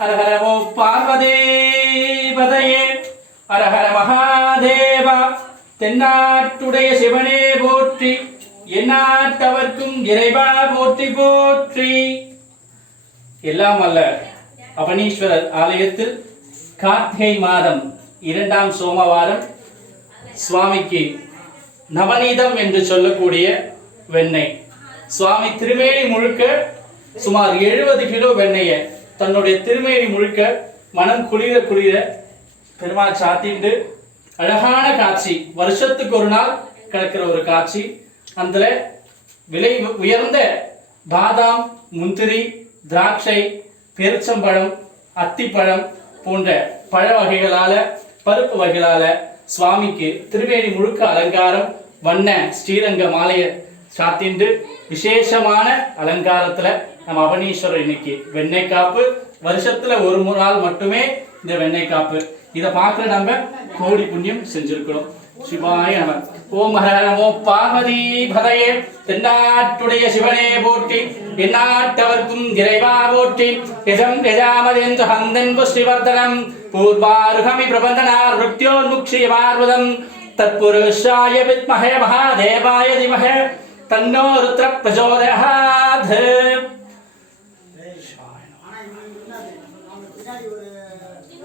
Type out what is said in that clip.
அரஹரமோ ஓ பார்வதேபதையே அரஹர மகாதேவா தென்னாட்டுடைய சிவனே போற்றி எந்நாட்டவர்க்கும் இறைவா போற்றி போற்றி. எல்லாம் அல்ல அவனீஸ்வரர் ஆலயத்தில் கார்த்திகை மாதம் இரண்டாம் சோமவாரம் சுவாமிக்கு நவநீதம் என்று சொல்லக்கூடிய வெண்ணெய். சுவாமி திருமேனி முழுக்க சுமார் எழுபது கிலோ வெண்ணெயை தன்னுடைய திருமேனி முழுக்க மனம் குளிர குளிர பெருமாள் சாத்திண்டு அழகான காட்சி. வருஷத்துக்கு ஒரு நாள் கிடக்கிற ஒரு காட்சி. அதில் விலை உயர்ந்த பாதாம் முந்திரி திராட்சை பெருச்சம்பழம் அத்திப்பழம் போன்ற பழ வகைகளால பருப்பு வகைகளால சுவாமிக்கு திருவேணி முழுக்க அலங்காரம் வண்ண ஸ்ரீரங்க மாலையை சாத்திண்டு விசேஷமான அலங்காரத்துல நம்ம அவனீஸ்வரர் இன்னைக்கு வெண்ணெய் காப்பு. வருஷத்துல ஒரு முறால் நாள் மட்டுமே இந்த வெண்ணெய் காப்பு. இதை பார்க்க நம்ம கோடி புண்ணியம் செஞ்சிருக்கிறோம். சிவாய நம. ஓம் ஹர நமோ பார்வதி பதையே. தென்னாட்டுடைய சிவனே போட்டி எந்நாட்டவர்க்கும் இறைவா போட்டி யஜம் யஜாமதென்று ஹந்தன்பு ஸ்ரீவர்தனம். பூர்வாருகமி பிரபந்தனார் ருத்யோன்முக்ஷியமார்வதம் தற்புருஷாய வித்மஹே மகாதேவாய திமஹே தன்னோ ருத்ர பிரச்சோதயாத் ஆனால் இவங்களுக்கு பின்னாடி ஒரு